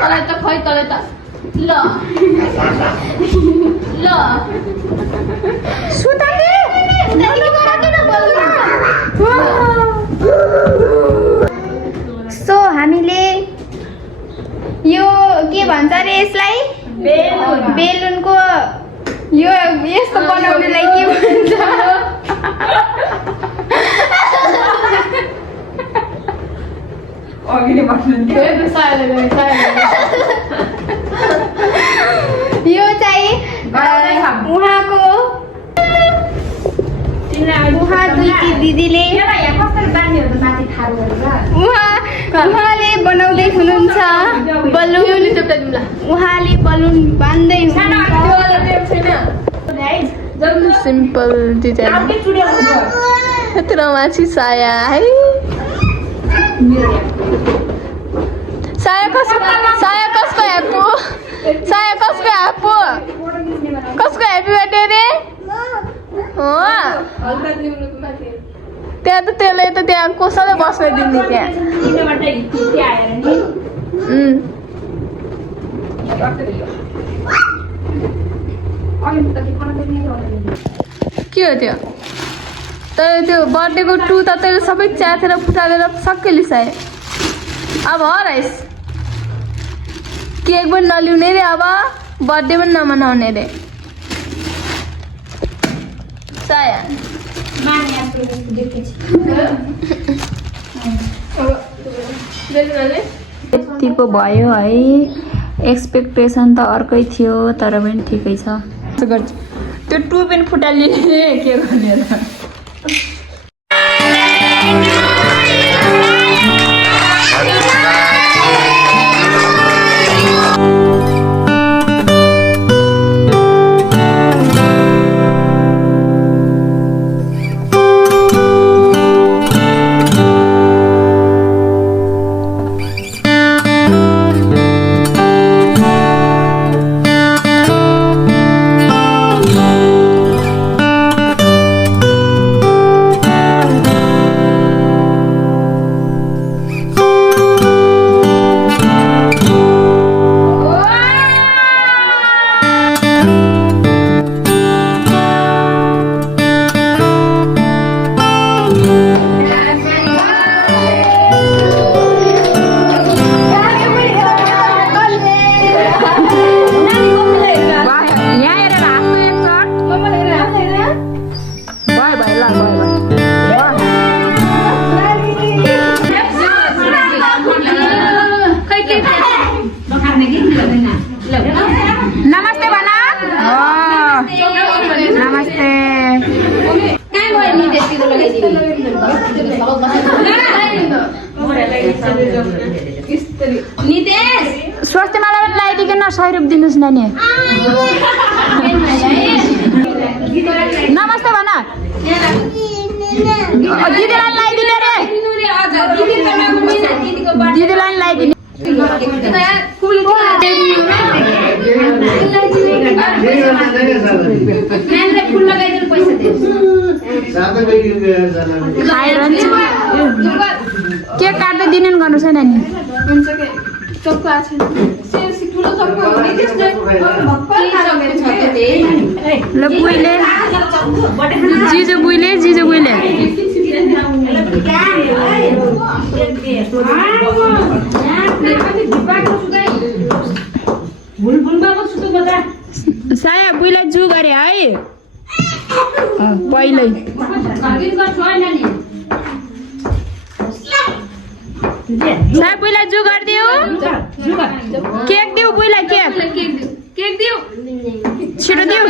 तँलाई त खै तँलाई त ल ल सुताले सो हामीले यो के भन्छ अरे यसलाई बेलुनको यो यस्तो बनाउनेलाई के भन्छ यो चाहिँ उहाँको उहाँ दुईटी दिदीले उहाँले बनाउँदै हुनुहुन्छ बलुन उहाँले बलुन बान्दै हुनुहुन्छ सिम्पल डिजाइन यत्रो माछी साया है साया कसको ह्याप्पो साया कसको ह्याप्पो कसको ह्याप्पी बर्थडे रे हो त्यहाँ त त्यसले त त्यहाँ कसैले बस्न दिने त्यहाँ के हो त्यो तर त्यो बर्थडेको टु त तैँले सबै च्यातेर फुटालेर सक्कै लिसाए अब हराइस केक पनि नलिउने रे अब बर्थडे पनि नमनाउने रे साया यतिको भयो है एक्सपेक्टेसन त अर्कै थियो तर पनि ठिकै छ त्यो टु पनि फुटालिने के गर्ने र नमस्ते भना नमस्ते स्वास्थ्यमाला पनि लगाइदिकन 100 रुपियाँ दिनुहोस् नानी नमस्ते भना दिदीलाई लगाइदिने रे दिदीलाई लगाइदिने के काट्दै दिने गर्नु छैन नि ल बुइले जिजो बुइले साया बुइलाई जु गरे है पहिल्यै साया बुइलाई जु गरिदिऊ केक दिऊ बुइलाई केक दिऊ छिटो दिऊ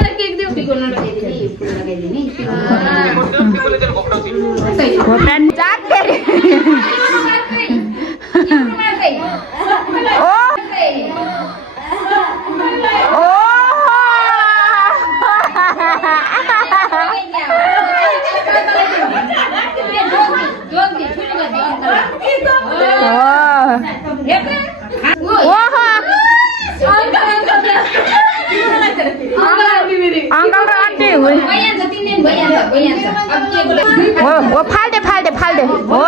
फाल्दे हो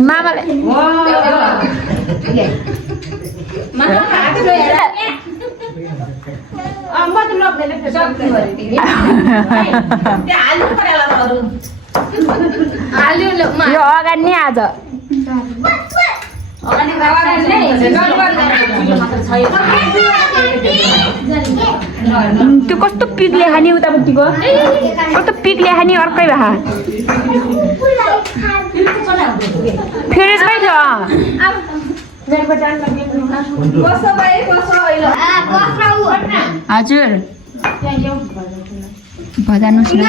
मामाले यो अगाडि नै आज त्यो कस्तो पिकले खाने उतापट्टिको कस्तो पिकले खाने अर्कै भए फ्रिजमै छ हजुर भजानुहोस् न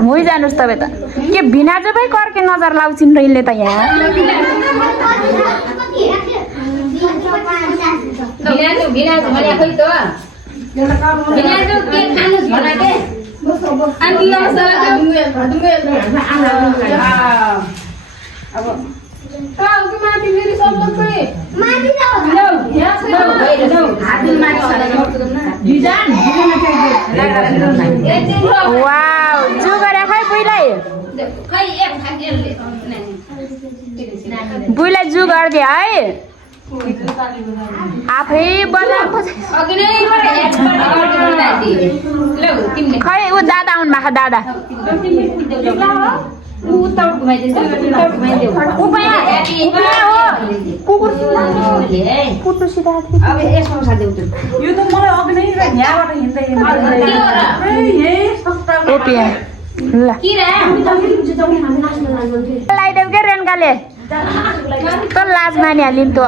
होइ जानुहोस् तपाईँ त के भिनाजु भाइ कर्के नजर लाउँछिन् र यसले त यहाँ वाउ जु गरे खै बुइलाई जु गरिदिए है आफै बनाएको खै ऊ दादा आउनु भएको दादा लगाइदेऊ क्या रेन्काले तो लाज मानिहाल्यो नि त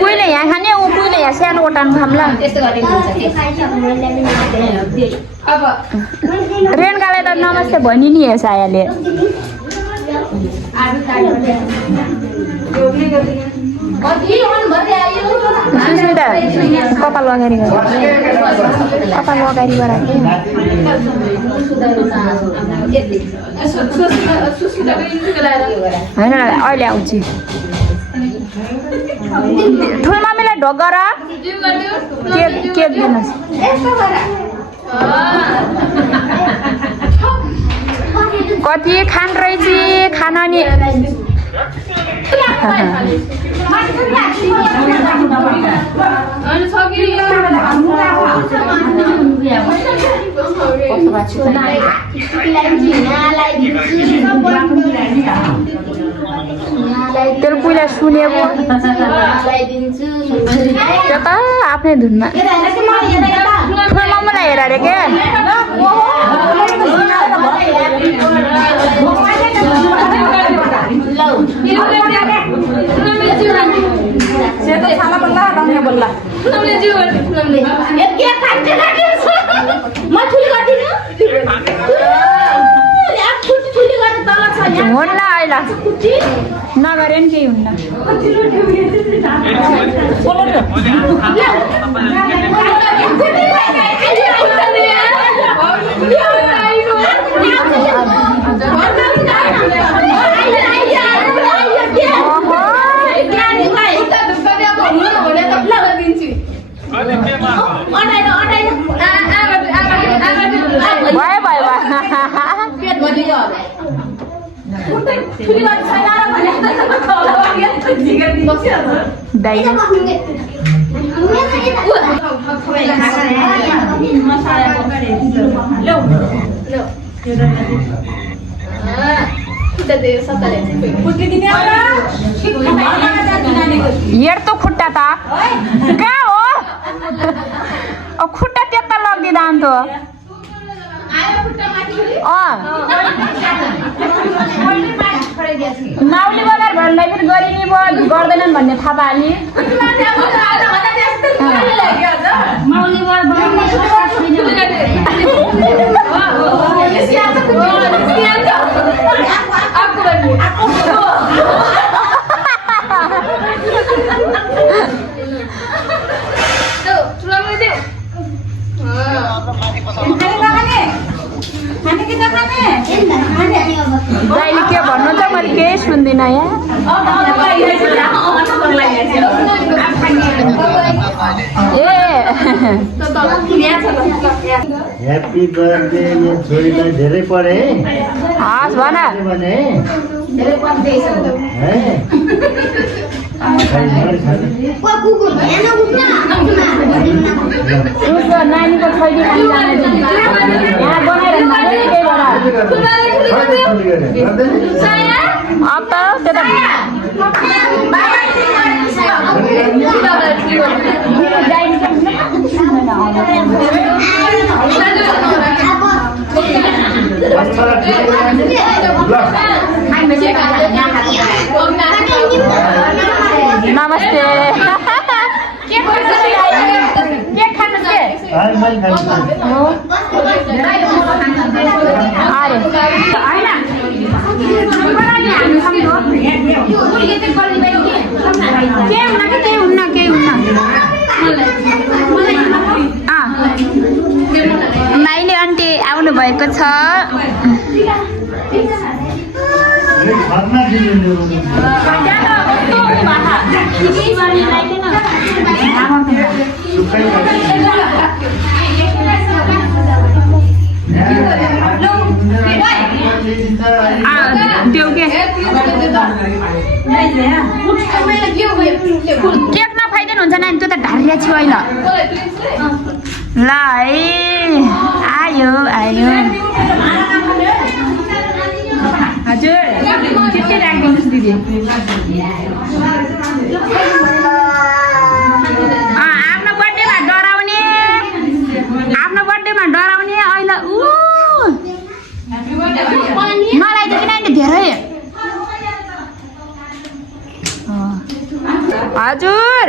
कोहीले यहाँ खाने ऊ कोहीले यहाँ सानो ओटान खाम्ला रेन्काले त नमस्ते भनि नि सायाले कपाल अगाडि कपाल अगाडि गराएको होइन अहिले आउँछु ठुलो मम्मीलाई ढोक गर केक दिनुहोस् कति खान रहेछ खान नि तेरो पहिला सुनेको त्यो त आफ्नै धुनमा मलाई हेर अरे के हुन्न अहिले नगरे नि केही हुन्न हेर तो खुट्टा त कहाँ हो खुट्टा त्यता लगिदिँदा अन्त नाउली बजार भन्दै पनि गरिने भयो गर्दैनन् भन्ने थाहा पाएँ दाइले के भन्नुहुन्छ मैले केही सुन्दिनँ यहाँ ह्याप्पी बर्थडे यो छोरीलाई धेरै पढे हस् भन भने उसको नानीको छैली खान यहाँ बनाएर अब त त्यो नमस्ते माइली आन्टी आउनु भएको छ त्यो केक नखाइदिनु हुन्छ नानी त्यो त ढारिया छु अहिले ल है आयो आयो हजुर के राखिदिनुहोस् दिदी आफ्नो बर्थडेमा डराउने अहिले नलाइदियो कि नानी धेरै हजुर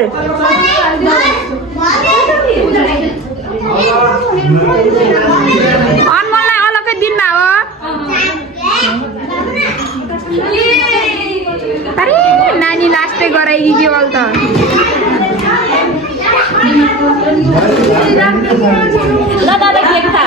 अनमोललाई अलग्गै दिनमा हो अरे नानी लास्टै गराइदियो के बल त ल दादा केक खा